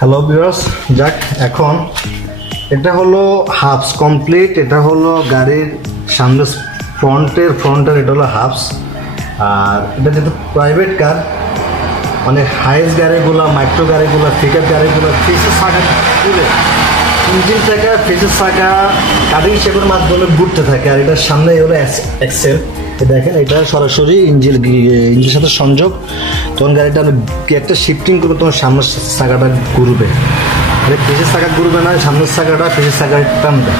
Hello viewers, যাক এখন এটা হলো হাফস কমপ্লিট। এটা হলো গাড়ির সামনে ফ্রন্টের এটা হলো হাফস। আর এটা যেহেতু প্রাইভেট কার, মানে হাইস গাড়িগুলো, মাইক্রো গাড়িগুলো, পিকআপ গাড়িগুলো ফেসের চাকা খুলে ইঞ্জিন চাকা ফেসের চাকা কাটিং শেপের মাধ্যমে ঘুরতে থাকে। আর এটার সামনে হলো এক্সেল। দেখেন এটা সরাসরি ইঞ্জিনের সাথে সংযোগ। তখন গাড়িটা একটা শিফটিং করবে, তখন সামনের চাকাটা ঘুরবে, পেছনের চাকা ঘুরবে না, সামনের চাকাটা পেছনের চাকায় টানবে।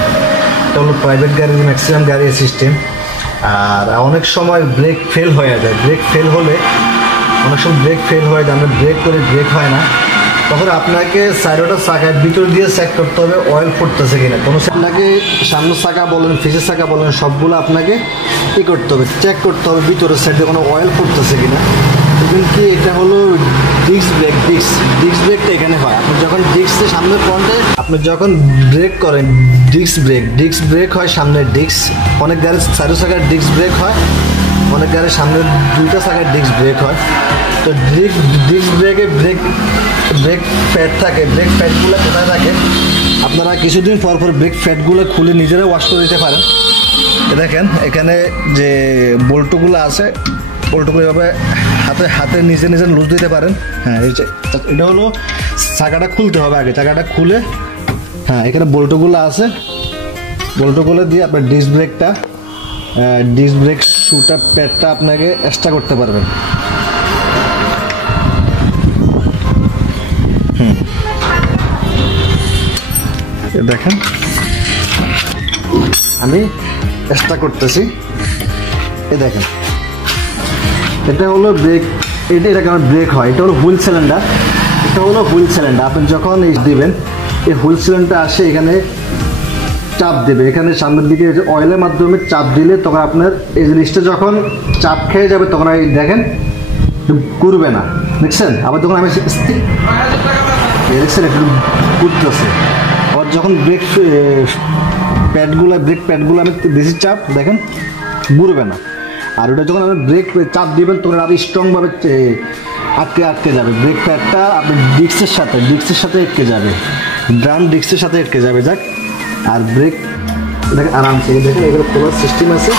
এটা হলো প্রাইভেট গাড়ির ম্যাক্সিমাম গাড়ির সিস্টেম। আর অনেক সময় ব্রেক ফেল হয়ে যায়। ব্রেক ফেল হলে অনেক সময় ব্রেক ফেল হয়ে যায়, আমরা ব্রেক করে ব্রেক হয় না, তখন আপনাকে সাইডটা চাকার ভিতর দিয়ে চেক করতে হবে অয়েল ফুটতেছে কিনা। কোনো আপনাকে সামনের চাকা বলেন, পিছের চাকা বলেন, সবগুলো আপনাকে ই করতে হবে, চেক করতে হবে ভিতরের সাইডে কোনো অয়েল ফুটতেছে কিনা। এবং কি এটা হলো ডিস্ক ব্রেক। ডিস্ক ব্রেকটা এখানে হয়। আপনি যখন ডিস্কের সামনের ফ্রন্টে আপনি যখন ব্রেক করেন, ডিস্ক ব্রেক হয় সামনের ডিস্ক। অনেক গাড়ির চারো চাকার ডিস্ক ব্রেক হয়, অনেক গাড়ির সামনে দুইটা চাকার ডিস্ক ব্রেক হয়। তো ডিস্ক ব্রেকে ব্রেক প্যাড থাকে, ব্রেক প্যাডগুলো কোথায় থাকে আপনারা কিছুদিন পর ব্রেক প্যাডগুলো খুলে নিজেরা ওয়াশ করে দিতে পারেন। দেখেন এখানে যে বল্টুগুলো আছে, বল্টুগুলো এভাবে হাতে নিজে লুজ দিতে পারেন। হ্যাঁ, এটা হলো চাকাটা খুলতে হবে আগে। চাকাটা খুলে হ্যাঁ এখানে বল্টুগুলো আছে, বল্টুগুলো দিয়ে আপনার ডিস্ক ব্রেক শুটার প্যাডটা আপনাকে এক্সট্রা করতে পারবেন। দেখেন আমি এক্সট্রা করতেছি। দেখেন এটা হলো ব্রেক, এটা কেমন ব্রেক হয়। এটা হলো হুইল সিলিন্ডার। আপনি যখন দিবেন, এই হুইল সিলিন্ডার আসে এখানে চাপ দেবে, এখানে সামনের দিকে অয়েলের মাধ্যমে চাপ দিলে তখন আপনার এই জিনিসটা যখন চাপ খেয়ে যাবে তখন দেখেন ঘুরবে না। দেখছেন? আবার যখন আমি দেখছেন একটু ঘুরতেছে। আবার যখন ব্রেক প্যাডগুলো আমি বেশি চাপ দেখেন ঘুরবে না। আর ওটা যখন আপনি ব্রেক চাপ দিবেন তখন আরো স্ট্রংভাবে আটকে যাবে। ব্রেক প্যাডটা আপনার ডিস্কের সাথে আটকে যাবে, ড্রাম ডিস্কের সাথে আটকে যাবে। যাক, আর ব্রেক দেখেন আরামসে, দেখেন এগুলো খোলার সিস্টেম আছে।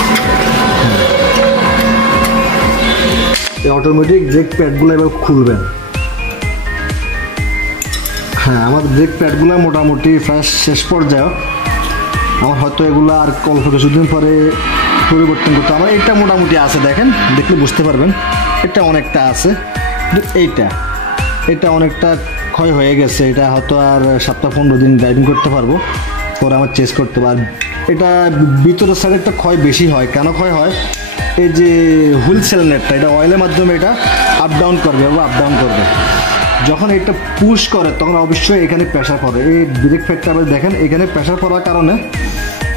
অটোমেটিক ব্রেক প্যাডগুলো এবার খুলবেন। হ্যাঁ, আমার ব্রেক প্যাডগুলো মোটামুটি প্রায় শেষ পর্যায়ে। আমার হয়তো এগুলো আর অল্প কিছুদিন পরে পরিবর্তন করতে। আমার এটা মোটামুটি আছে, দেখেন দেখলে বুঝতে পারবেন। এটা অনেকটা আছে, এটা অনেকটা ক্ষয় হয়ে গেছে। এটা হয়তো আর 7-15 দিন ড্রাইভিং করতে পারবো, পরে আমার চেঞ্জ করতে পারবো। এটা ভিতরের সাইডে একটা ক্ষয় বেশি হয়। কেন ক্ষয় হয়? এই যে হুইল সিলিন্ডারটা, এটা অয়েলের মাধ্যমে এটা আপ ডাউন করবে। যখন এটা পুশ করে তখন অবশ্যই এখানে প্রেশার পড়ে। এই ব্রেক প্যাডটা আবার দেখেন এখানে প্রেশার পড়ার কারণে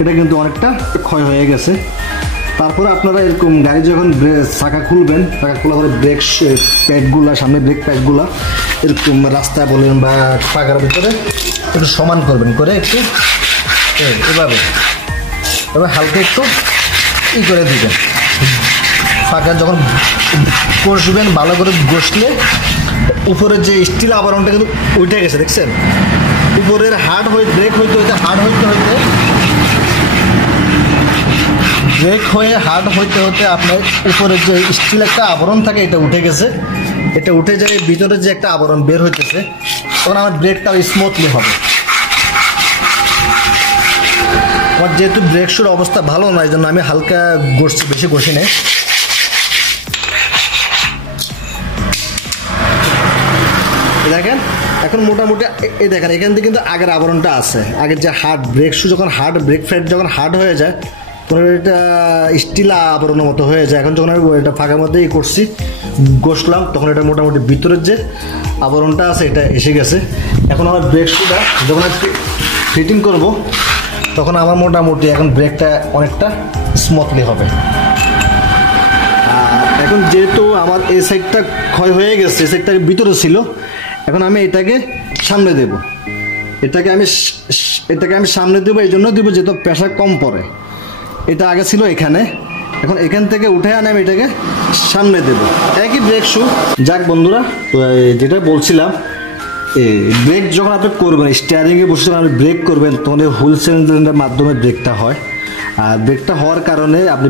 এটা কিন্তু অনেকটা ক্ষয় হয়ে গেছে। তারপরে আপনারা এরকম গাড়ি যখন চাকা খুলবেন, চাকা খোলা করে ব্রেক প্যাডগুলা, সামনে ব্রেক প্যাডগুলা এরকম রাস্তায় বলেন বা পাকার ভিতরে একটু সমান করবেন, করে একটু এভাবে হালকা একটু করে দিবেন। পাকা যখন কষবেন, ভালো করে ঘষলে উপরের যে স্টিল আবরণটা কিন্তু উঠে গেছে, দেখছেন? উপরের হার্ড ব্রেক হইতে আপনার উপরের যে স্টিল একটা আবরণ থাকে এটা উঠে গেছে। এটা উঠে যায়, ভিতরে যে একটা আবরণ বের হইতেছে, তখন আমার ব্রেকটা স্মুথলি হবে। আমার যেহেতু ব্রেক শুর অবস্থা ভালো নয়, এই জন্য আমি হালকা ঘষছি, বেশি ঘষি নেই। দেখেন এখন মোটামুটি এই দেখেন এখান থেকে কিন্তু আগের আবরণটা আছে। আগের যে হার্ড ব্রেক শু যখন ব্রেক প্যাড যখন হার্ড হয়ে যায় তখন এটা স্টিল আবরণের মতো হয়ে যায়। এখন যখন আমি এটা ফাঁকার মধ্যে করছি, ঘষলাম, তখন এটা মোটামুটি ভিতরের যে আবরণটা আছে এটা এসে গেছে। এখন আমার ব্রেক শুটা যখন আমি ফিটিং করব তখন আমার মোটামুটি এখন ব্রেকটা অনেকটা স্মুথলি হবে। আর এখন যেহেতু আমার এই সাইডটা ক্ষয় হয়ে গেছে, এই সাইডটা ভিতরে ছিল, এখন আমি এটাকে সামনে দেব। এটাকে আমি সামনে দেবো, এই জন্য দেবো যেহেতু প্রেশার কম পড়ে। এটা আগে ছিল এখানে, এখন এখান থেকে উঠে আনে আমি এটাকে সামনে দেব। একই ব্রেক শু। যাক বন্ধুরা, যেটা বলছিলাম ব্রেক যখন আপনি করবেন, স্টিয়ারিংয়ে বসে যখন আপনি ব্রেক করবেন তখন হুইল সিলিন্ডারের মাধ্যমে ব্রেকটা হয়। আর ব্রেকটা হওয়ার কারণে আপনি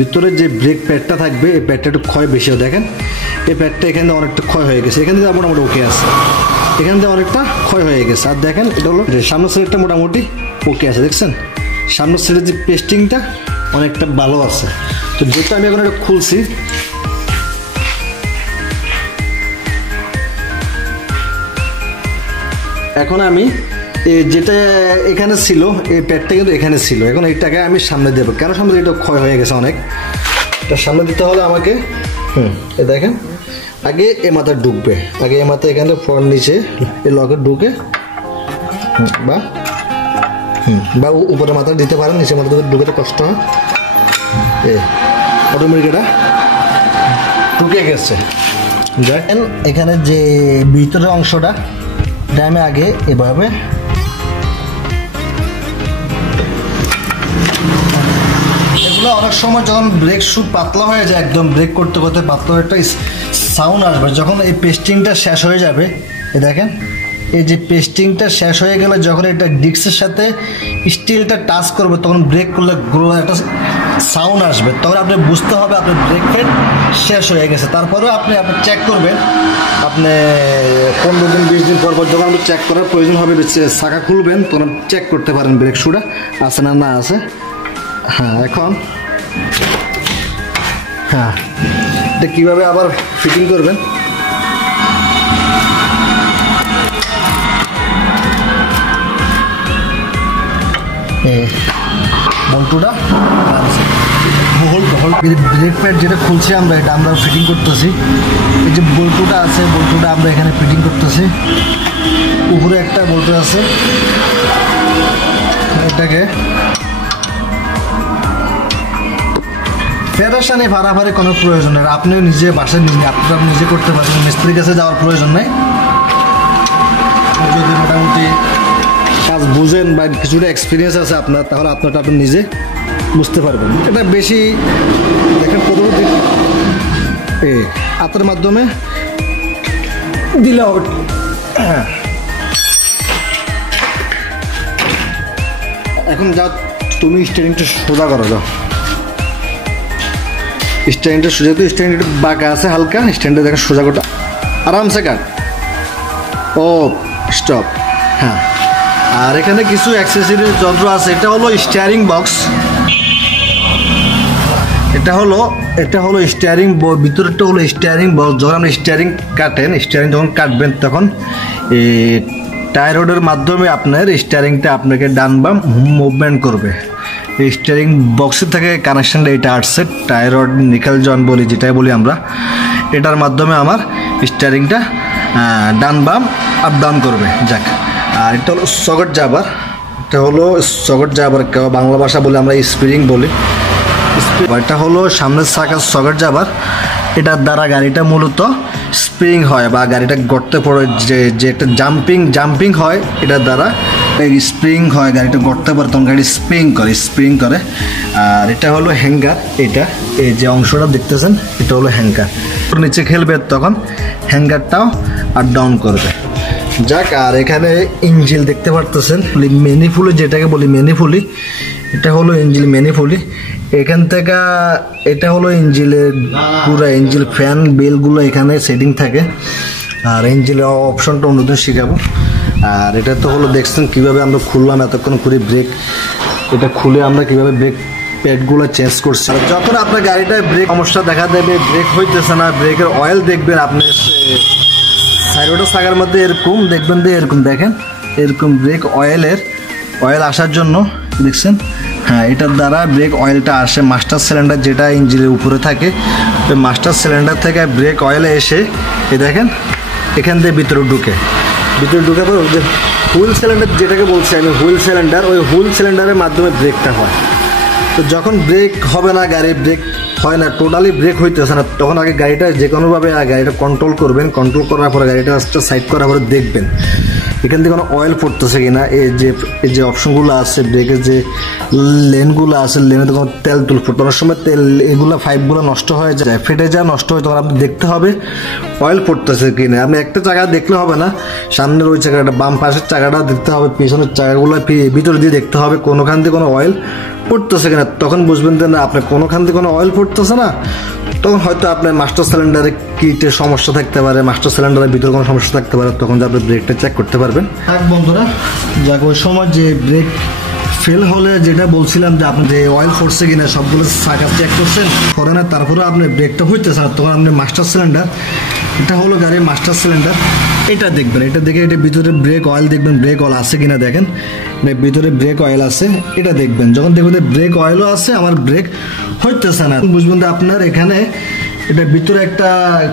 ভিতরে যে ব্রেক প্যাডটা থাকবে এই প্যাডটা একটু ক্ষয় বেশি হয়। দেখেন এই প্যাডটা এখানে অনেকটা ক্ষয় হয়ে গেছে, এখান থেকে মোটামুটি ওকে আছে, এখান থেকে অনেকটা ক্ষয় হয়ে গেছে। আর দেখেন এটা হলো সামনের সাইডটা মোটামুটি ওকে আছে, দেখছেন সামনের সাইডের যে পেস্টিংটা অনেকটা ভালো আছে। তো যেটা আমি এখন এটা খুলছি, এখন আমি যেটা এখানে ছিল এই প্যাডটা কিন্তু এখানে ছিল, এখন এইটাকে আমি সামনে দেবো। কেন সামনে? এটা ক্ষয় হয়ে গেছে অনেক, এটা সামনে দিতে হলে আমাকে এ দেখেন আগে এ মাথা ঢুকবে, আগে এ মাথা এখানে ফ্রন্ট নিচে এই লকে ঢুকে বা উপরে মাথা দিতে পারেন, নিচে মাথা ঢুকে কষ্ট হয়, অটোমেটিক এটা ঢুকে গেছে। দেখেন এখানে যে ভিতরের অংশটা আমি আগে এভাবে এগুলো অনেক সময় যখন ব্রেক শু পাতলা হয়ে যায়, একদম ব্রেক করতে করতে পাতলা একটা সাউন্ড আসবে, যখন এই পেস্টিংটা শেষ হয়ে যাবে, দেখেন এই যে পেস্টিংটা শেষ হয়ে গেলে যখন এটা ডিস্কের সাথে স্টিলটা টাচ করবে তখন ব্রেক করলে একটা সাউন্ড আসবে, তখন আপনি বুঝতে হবে আপনার ব্রেক প্যাড শেষ হয়ে গেছে। তারপরেও আপনি চেক করবেন, আপনি 15 দিন 20 দিন পর যখন আপনি চেক করার প্রয়োজন হবে, চাকা খুলবেন তখন চেক করতে পারেন ব্রেক শুটা আছে না আছে। হ্যাঁ এখন এটা কীভাবে আবার ফিটিং করবেন, বল্টুটা ব্রেক প্যাড যেটা খুলছি আমরা, এটা আমরা ফিটিং করতেছি। এই যে বল্টুটা আছে, বল্টুটা আমরা এখানে ফিটিং করতেছি। উপরে একটা বল্টু আছে, এটাকে ফেরাসানি ভাড়াভাড়ি কোনো প্রয়োজন নেই, আপনিও নিজে বাসায় আপনার নিজে করতে পারবেন, মিস্ত্রির কাছে যাওয়ার প্রয়োজন নেই। যদি মোটামুটি কাজ বুঝেন বা কিছুটা এক্সপিরিয়েন্স আছে আপনার, তাহলে আপনারটা আপনি নিজে বুঝতে পারবেন। এটা বেশি দেখেন প্রথমে হাতের মাধ্যমে দিলে হবে। এখন যা তুমি স্টিয়ারিংটা সোজা করো, যাও স্ট্যান্ডটা সোজা, তো স্ট্যান্ডটা বাঁকা আছে হালকা, স্ট্যান্ডটা দেখেন সোজা করটা আরামসে কাট। ও স্টপ। হ্যাঁ, আর এখানে কিছু অ্যাক্সেসরিজ যন্ত্র আছে। এটা হলো স্টিয়ারিং বক্স, এটা হলো স্টিয়ারিং, ভিতরেরটা হলো স্টিয়ারিং বক্স। যখন আপনি স্টিয়ারিং কাটেন, স্টিয়ারিং যখন কাটবেন তখন এই টাই রডের মাধ্যমে আপনার স্টিয়ারিংটা আপনাকে ডান বাম মুভমেন্ট করবে। এই স্টিয়ারিং বক্সের থেকে কানেকশানটা এটা আসছে, টাই রড নিকেল জন বলি যেটাই বলি আমরা, এটার মাধ্যমে আমার স্টিয়ারিংটা ডান বাম আপ ডাউন করবে। যাক, আর এটা হলো সকেট জাবার, এটা হলো সকেট জাবার, বাংলা ভাষা বলে আমরা স্প্রিং বলি। এটা হলো সামনের চাকার সকেট জাবার, এটার দ্বারা গাড়িটা মূলত স্প্রিং হয় বা গাড়িটা গর্তে পড়ে, যে একটা জাম্পিং হয়, এটার দ্বারা স্প্রিং হয়, গাড়িটা গর্তে পড়ে তখন গাড়ি স্প্রিং করে। আর এটা হলো হ্যাঙ্গার, এটা এই যে অংশটা দেখতেছেন এটা হলো হ্যাঙ্গার, নিচে খেলবে তখন হ্যাঙ্গারটাও আপ ডাউন করবে। যাক, আর এখানে ইঞ্জিল দেখতে পারতেছেন, ম্যানিফুলি যেটাকে বলি ম্যানিফুলি, এটা হলো ইঞ্জিল ম্যানিফুলি। এখান থেকে এটা হলো ইঞ্জিলের পুরো ইঞ্জিল ফ্যান বেলগুলো এখানে সেটিং থাকে। আর ইঞ্জিলের অপশনটা অন্যদিন শেখাবো। আর এটা তো হলো দেখছেন কীভাবে আমরা খুললাম এতক্ষণ করে ব্রেক, এটা খুলে আমরা কীভাবে ব্রেক প্যাডগুলো চেঞ্জ করছি। আর যখন আপনার গাড়িটায় ব্রেক সমস্যা দেখা দেবে, ব্রেক হইতেছে না, ব্রেকের অয়েল দেখবেন আপনি সাইডের চাকার মধ্যে এরকম দেখবেন, এরকম দেখেন, এরকম ব্রেক অয়েল আসার জন্য দেখছেন। হ্যাঁ, এটার দ্বারা ব্রেক অয়েলটা আসে মাস্টার সিলিন্ডার যেটা ইঞ্জিনের উপরে থাকে, ওই মাস্টার সিলিন্ডার থেকে ব্রেক অয়েলে এসে এই দেখেন এখান দিয়ে ভিতরে ঢুকে পরে যে হুইল সিলিন্ডার যেটাকে বলছি আমি হুইল সিলিন্ডার, ওই হুইল সিলিন্ডারের মাধ্যমে ব্রেকটা হয়। তো যখন ব্রেক হবে না, গাড়ির ব্রেক হয় না, টোটালি ব্রেক হইতেছে না, তখন আগে গাড়িটা যে কোনোভাবে গাড়িটা কন্ট্রোল করবেন। কন্ট্রোল করার পরে গাড়িটা আস্তে সাইড করার পরে দেখবেন এখান থেকে কোনো অয়েল পড়তেছে কিনা, এই যে অপশনগুলো আছে, ব্রেকের যে লেনগুলো আছে, লেনে তো কোনো তেল তুল পড়তো, অনেক সময় তেল এগুলো পাইপগুলো নষ্ট হয়ে যায়, ফেটে যায়, নষ্ট হয়, তখন আপনি দেখতে হবে অয়েল পড়তেছে কিনা। আপনি একটা জায়গা দেখলে হবে না, সামনের ওই জায়গাটা, বাম পাশের চাকাটা দেখতে হবে, পেছনের চাকাগুলো ভিতরে দিয়ে দেখতে হবে কোনোখান থেকে কোনো অয়েল পড়তেছে কিনা। তখন বুঝবেন যে না আপনার কোনোখান থেকে কোনো অয়েল পড়তেছে না, তখন হয়তো আপনার মাস্টার সিলিন্ডারে কিটের সমস্যা থাকতে পারে, মাস্টার সিলিন্ডারের ভিতরে কোনো সমস্যা থাকতে পারে, তখন যে আপনি ব্রেকটা চেক করতে পারবেন। যাক বন্ধুরা, যাক ওই সময় যে ব্রেক ফেল হলে যেটা বলছিলাম যে আপনি যে অয়েল পড়ছে কিনা সবগুলো চাকা চেক করছেন করে না, তারপরে আপনি ব্রেকটা হইতেছে না, তখন আপনি মাস্টার সিলিন্ডার, এটা হলো গাড়ির মাস্টার সিলিন্ডার, এটা দেখবেন, এটা দেখে এটা ভিতরে ব্রেক অয়েল দেখবেন, ব্রেক অয়েল আছে কিনা দেখেন, ভিতরে ব্রেক অয়েল আছে এটা দেখবেন। যখন দেখবেন ব্রেক অয়েলও আছে, আমার ব্রেক হইতেছে না, বুঝবেন যে আপনার এখানে এটা ভিতরে একটা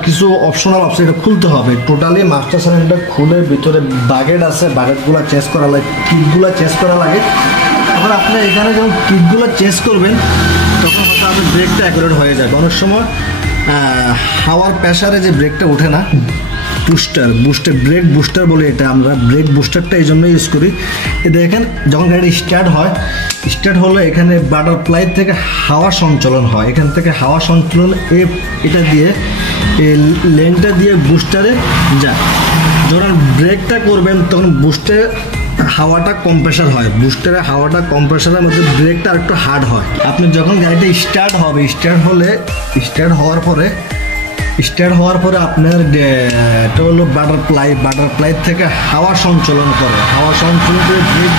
কিছু অপশনাল অপশন, এটা খুলতে হবে টোটালি মাস্টার সিলিন্ডার খুলে, ভিতরে বাকেট আছে, বাকেটগুলো চেঞ্জ করা লাগে, কিটগুলো চেঞ্জ করা লাগে। এখন আপনি এখানে যখন কিটগুলো চেঞ্জ করবেন তখন হয়তো আপনার ব্রেকটা অ্যাকুরেট হয়ে যাবে। অনেক সময় হাওয়ার প্রেসারে যে ব্রেকটা ওঠে না, বুস্টার ব্রেক বুস্টার বলে এটা, আমরা ব্রেক বুস্টারটা এই জন্য ইউজ করি। দেখেন যখন গাড়ি স্টার্ট হলে এখানে বাটারফ্লাই থেকে হাওয়া সঞ্চালন হয়, এখান থেকে হাওয়া সঞ্চালন এটা দিয়ে লেনটা দিয়ে বুস্টারে যায়। যখন ব্রেকটা করবেন তখন বুস্টারে হাওয়াটা কম্প্রেসার হয়, বুস্টারে হাওয়াটা কম্প্রেসারের মধ্যে ব্রেকটা আরেকটু হার্ড হয়। আপনি যখন গাড়িটা স্টার্ট হওয়ার পরে আপনার এটা হলো বাটারফ্লাই থেকে হাওয়া সঞ্চালন করে, ব্রেক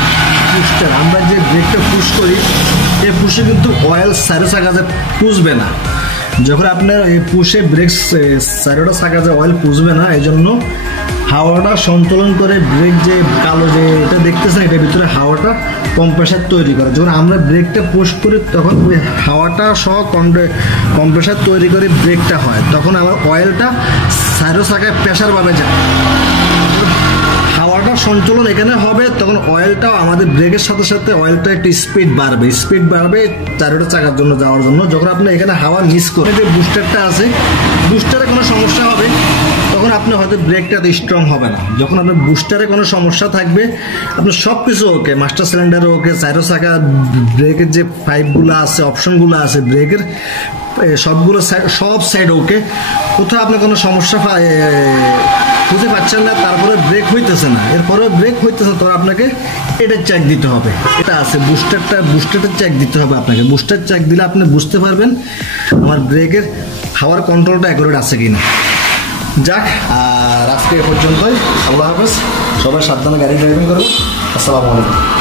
পুশটা, আমরা যে ব্রেকটা পুশ করি এই পুশে কিন্তু অয়েল সাইডে চাকাতে পুষবে না। যখন আপনার এই পুশে ব্রেক সাইডের চাকাতে অয়েল পুষবে না, এই জন্য হাওয়াটা সঞ্চালন করে ব্রেক যে কালো যে এটা দেখতেছেন এটার ভিতরে হাওয়াটা কম্প্রেসার তৈরি করে। যখন আমরা ব্রেকটা পুশ করি তখন ওই হাওয়াটা সহ কম্প্রেসার তৈরি করে ব্রেকটা হয়, তখন আমার অয়েলটা সাইডের চাকায় প্রেসার ভাবে যায়, হাওয়াটা সঞ্চালন এখানে হবে, তখন অয়েলটাও আমাদের ব্রেকের সাথে সাথে অয়েলটা একটু স্পিড বাড়বে চারোটা চাকার জন্য যাওয়ার জন্য। যখন আপনি এখানে হাওয়া মিস করে যে বুস্টারটা আছে, বুস্টারে কোনো সমস্যা হবে তখন আপনি হয়তো ব্রেকটা স্ট্রং হবে না। যখন আপনার বুস্টারে কোনো সমস্যা থাকবে, আপনার সব কিছু ওকে, মাস্টার সিলিন্ডারে ওকে, চারো চাকা, ব্রেকের যে পাইপগুলো আছে, অপশনগুলো আছে ব্রেকের সবগুলো সব সাইড ওকে, কোথাও আপনি কোনো সমস্যা খুঁজে পাচ্ছেন না, তারপরে ব্রেক হইতেছে না, এরপরে ব্রেক হইতেছে, তো আপনাকে এটা চেক দিতে হবে, এটা আছে বুস্টারটা চেক দিতে হবে আপনাকে। বুস্টার চেক দিলে আপনি বুঝতে পারবেন আমার ব্রেকের হাওয়ার কন্ট্রোলটা অ্যাকুরেট আছে কিনা। যাক, আর আজকে এ পর্যন্তই, আল্লাহ হাফেজ, সবাই সাবধানে গাড়ি ড্রাইভিং করুন, আসসালামু আলাইকুম।